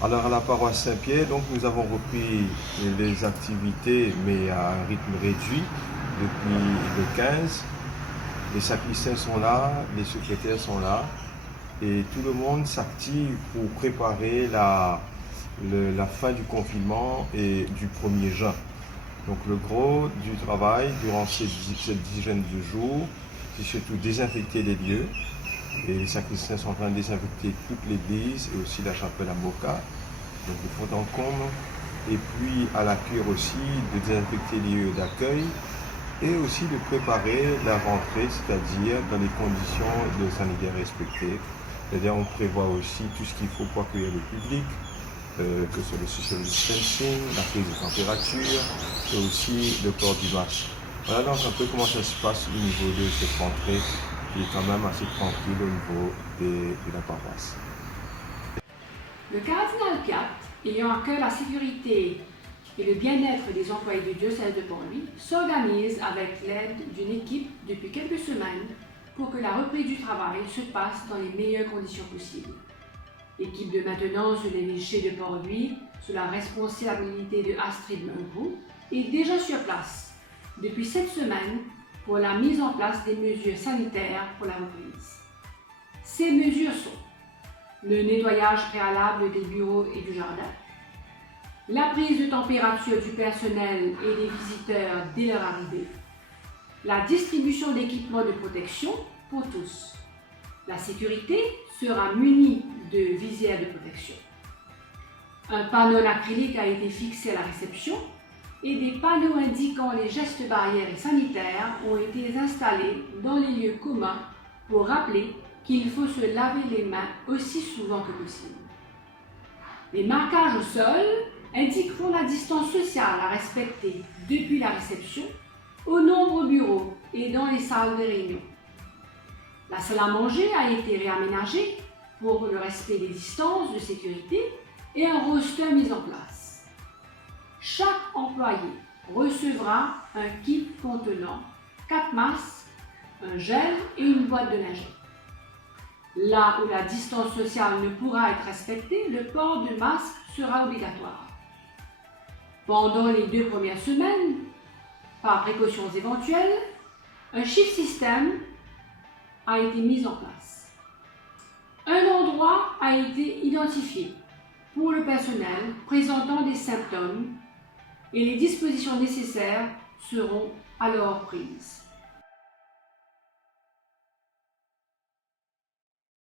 Alors à la paroisse Saint-Pierre, donc nous avons repris les activités, mais à un rythme réduit depuis le 15. Les sacristains sont là, les secrétaires sont là, et tout le monde s'active pour préparer la fin du confinement et du 1er juin. Donc le gros du travail durant cette dizaine de jours, c'est surtout désinfecter les lieux. Et les sacristains sont en train de désinfecter toute l'église et aussi la chapelle à Moka, donc le fond en comble. Et puis à la cure aussi de désinfecter les lieux d'accueil et aussi de préparer la rentrée, c'est-à-dire dans les conditions de sanitaire respectées. C'est-à-dire on prévoit aussi tout ce qu'il faut pour accueillir le public, que ce soit le social distancing, la prise de température et aussi le port du masque. Voilà donc un peu comment ça se passe au niveau de cette rentrée qui est quand même assez tranquille au niveau de la paroisse. Le cardinal Piat, ayant à cœur la sécurité et le bien-être des employés du diocèse de Port-Louis, s'organise avec l'aide d'une équipe depuis quelques semaines pour que la reprise du travail se passe dans les meilleures conditions possibles. L'équipe de maintenance de l'évêché de Port-Louis, sous la responsabilité de Astrid Mungrou, est déjà sur place depuis cette semaine pour la mise en place des mesures sanitaires pour la reprise. Ces mesures sont le nettoyage préalable des bureaux et du jardin, la prise de température du personnel et des visiteurs dès leur arrivée, la distribution d'équipements de protection pour tous. La sécurité sera munie de visières de protection. Un panneau acrylique a été fixé à la réception et des panneaux indiquant les gestes barrières et sanitaires ont été installés dans les lieux communs pour rappeler qu'il faut se laver les mains aussi souvent que possible. Les marquages au sol indiqueront la distance sociale à respecter depuis la réception, aux nombreux bureaux et dans les salles de réunion. La salle à manger a été réaménagée pour le respect des distances de sécurité et un roster mis en place. Chaque employé recevra un kit contenant 4 masques, un gel et une boîte de lingettes. Là où la distance sociale ne pourra être respectée, le port de masque sera obligatoire. Pendant les 2 premières semaines, par précautions éventuelles, un shift system a été mis en place. Un endroit a été identifié pour le personnel présentant des symptômes et les dispositions nécessaires seront alors prises.